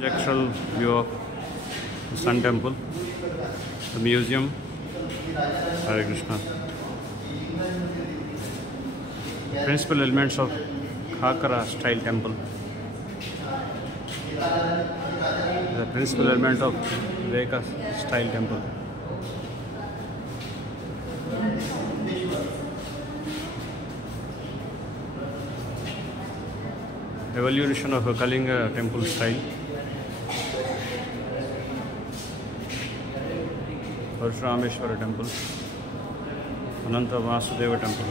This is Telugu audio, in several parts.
Conjectural view of the Sun Temple, the museum. Hare Krishna. The principal elements of Khakara style temple. The principal element of Viveka style temple. Evolution of a Kalinga temple style. Parashurameshwara temple. Ananta Vasudeva temple.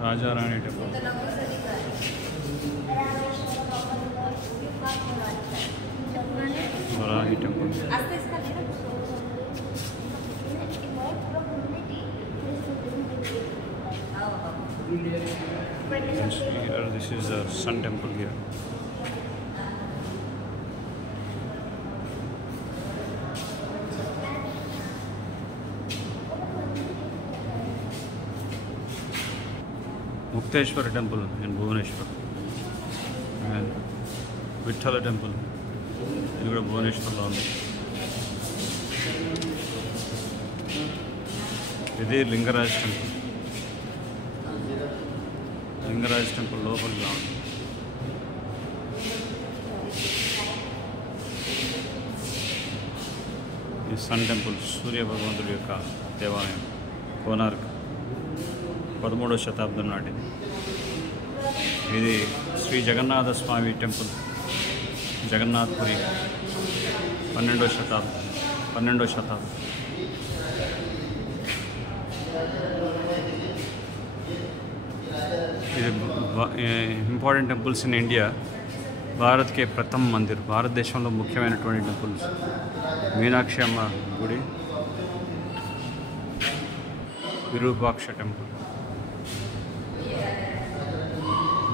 Raja Rani temple. Varahi temple. Here, this is the Sun temple here. Mukteshwara temple in Bhubaneswar and Vithala temple in Bhubaneswar. This is Lingaraj temple. Lingaraj temple local ground. This Sun temple, Surya Bhagavantuడి యొక్క దేవాలయం కోనార్క్ 13వ శతాబ్దం నాటిది. ఇది శ్రీ జగన్నాథ స్వామి టెంపుల్ జగన్నాథ్పురి 12వ శతాబ్దం. ఇది ఇంపార్టెంట్ టెంపుల్స్ ఇన్ ఇండియా. భారత్కే ప్రథమ మందిర్, భారతదేశంలో ముఖ్యమైనటువంటి టెంపుల్స్. మీనాక్షి అమ్మ గుడి, Virupaksha temple,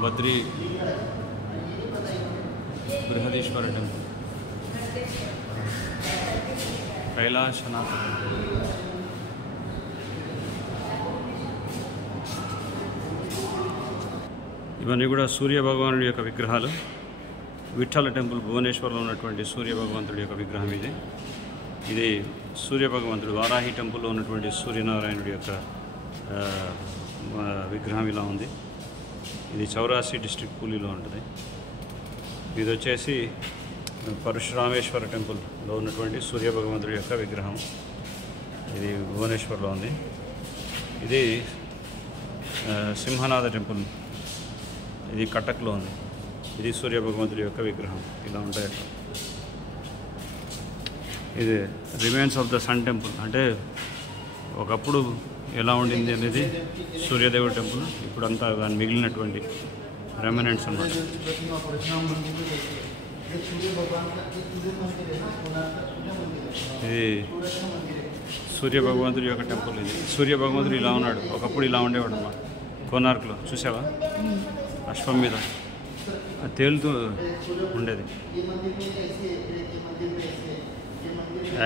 Badri Brihadeeswara temple, Kailasanatha temple. ఇవన్నీ కూడా సూర్య భగవానుడి యొక్క విగ్రహాలు. విఠల టెంపుల్ భువనేశ్వర్లో ఉన్నటువంటి సూర్య భగవంతుడి యొక్క విగ్రహం ఇది. ఇది సూర్య భగవంతుడు. వారాహి టెంపుల్లో ఉన్నటువంటి సూర్యనారాయణుడి యొక్క విగ్రహం ఇలా ఉంది. ఇది చౌరాసి డిస్ట్రిక్ట్ పూలిలో ఉంటుంది. ఇది వచ్చేసి పరశురామేశ్వర టెంపుల్లో ఉన్నటువంటి సూర్య భగవంతుడి యొక్క విగ్రహం. ఇది భువనేశ్వర్లో ఉంది. ఇది సింహనాథ టెంపుల్, ఇది కటక్లో ఉంది. ఇది సూర్య భగవంతుడి యొక్క విగ్రహం. ఇలా ఉంటాయి అక్కడ. ఇది remains of the sun temple, అంటే ఒకప్పుడు ఎలా ఉండింది అనేది సూర్యదేవుడి టెంపుల్. ఇప్పుడంతా దాని మిగిలినటువంటి రెమినెంట్స్ అన్నమాట. ఇది సూర్య భగవంతుడి యొక్క టెంపుల్. ఇది సూర్య భగవంతుడు ఇలా ఉన్నాడు. ఒకప్పుడు ఇలా ఉండేవాడు అన్నమాట. కోనార్క్లో చూసావా, అశ్వం మీద తేలుతూ ఉండేది.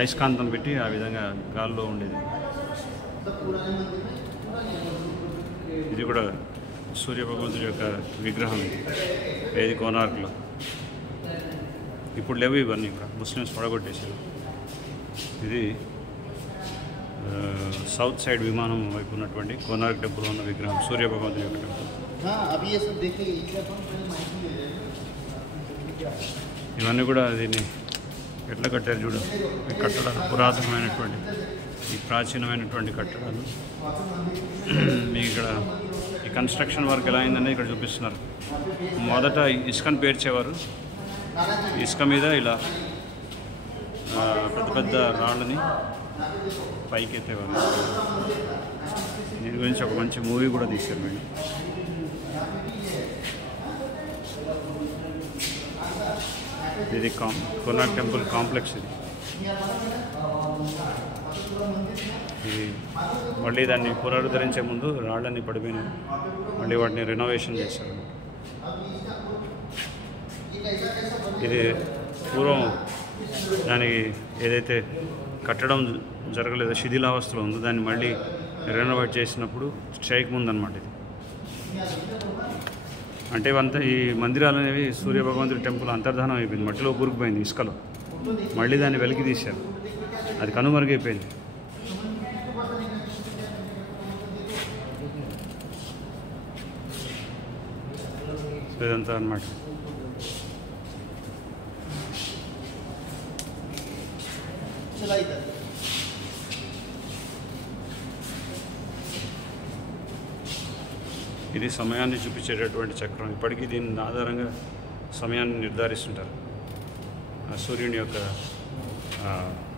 అయస్కాంతం పెట్టి ఆ విధంగా గాల్లో ఉండేది. ఇది కూడా సూర్య భగవంతుడి యొక్క విగ్రహం. ఇది కోనార్క్లో. ఇప్పుడు లేవు ఇవన్నీ కూడా, ముస్లిమ్స్ పడగొట్టేసారు. ఇది సౌత్ సైడ్ విమానం వైపు ఉన్నటువంటి కోనార్క్ టెంపుల్ ఉన్న విగ్రహం, సూర్య భగవంతుడి యొక్క టెంపుల్. ఇవన్నీ కూడా దీన్ని ఎట్లా కట్టారు చూడు. ఈ కట్టడాలు పురాతనమైనటువంటి, ఈ ప్రాచీనమైనటువంటి కట్టడాలు. మీకు ఇక్కడ ఈ కన్స్ట్రక్షన్ వర్క్ ఎలా అయిందనేది ఇక్కడ చూపిస్తున్నారు. మొదట ఇసుకను పేర్చేవారు. ఇసుక మీద ఇలా పెద్ద పెద్ద రాళ్ళని పైకి ఎత్తేవారు. దీని గురించి ఒక మంచి మూవీ కూడా తీశారు వీళ్ళు. ఇది కోనార్క్ టెంపుల్ కాంప్లెక్స్. ఇది మళ్ళీ దాన్ని పునరుద్ధరించే ముందు రాళ్ళని పడిపోయినాయి, మళ్ళీ వాటిని రెనోవేషన్ చేశారు. ఇది పూర్వం దానికి ఏదైతే కట్టడం జరగలేదో, శిథిలావస్థలో ఉందో, దాన్ని మళ్ళీ రెనోవేట్ చేసినప్పుడు స్ట్రైక్ ముందన్నమాట. ఇది అంటే అంతా ఈ మందిరాలు అనేవి సూర్యభగవంతుడి టెంపుల్ అంతర్ధానం అయిపోయింది, మట్టిలో కూరుకుపోయింది ఇసుకలో. మళ్ళీ దాన్ని వెలికి తీశారు, అది కనుమరుగైపోయింది. సో ఇదంతా అన్నమాట. ఇది సమయాన్ని చూపించేటటువంటి చక్రం. ఇప్పటికీ దీని ఆధారంగా సమయాన్ని నిర్ధారిస్తుంటారు ఆ సూర్యుని యొక్క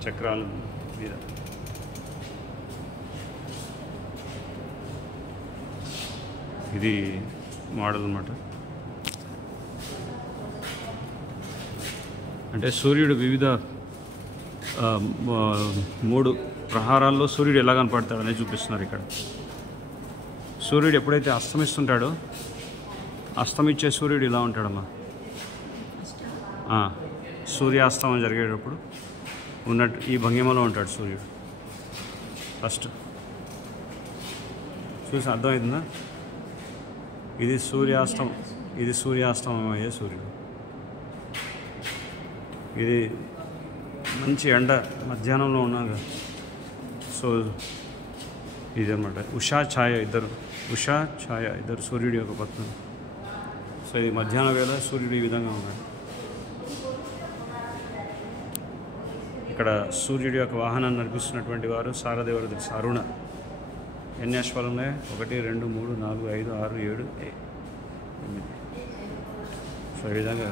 చక్రాల మీద. ఇది మోడల్ అన్నమాట. అంటే సూర్యుడు వివిధ 3 ప్రహారాల్లో సూర్యుడు ఎలా కనపడతాడనేది చూపిస్తున్నారు ఇక్కడ. సూర్యుడు ఎప్పుడైతే అస్తమిస్తుంటాడో, అస్తమించే సూర్యుడు ఇలా ఉంటాడమ్మా. సూర్యాస్తమం జరిగేటప్పుడు ఉన్నట్టు ఈ భంగిమలో ఉంటాడు సూర్యుడు. ఫస్ట్ చూసి అర్థమవుతుందా? ఇది సూర్యాస్తమం అయ్యే సూర్యుడు. ఇది మంచి ఎండ మధ్యాహ్నంలో ఉన్నది. సో ఇదన్నమాట ఉషా ఛాయ ఇద్దరు సూర్యుడి యొక్క పత్నులు. సో ఇది మధ్యాహ్న వేళ సూర్యుడు ఈ విధంగా ఉన్నాడు. ఇక్కడ సూర్యుడి యొక్క వాహనాన్ని నడిపిస్తున్నటువంటి వారు సారదేవరు తెలుసు, అరుణ. ఎన్ని అశ్వాలు ఉన్నాయి? 1 2 3 4 5 6 7 8. సో ఈ విధంగా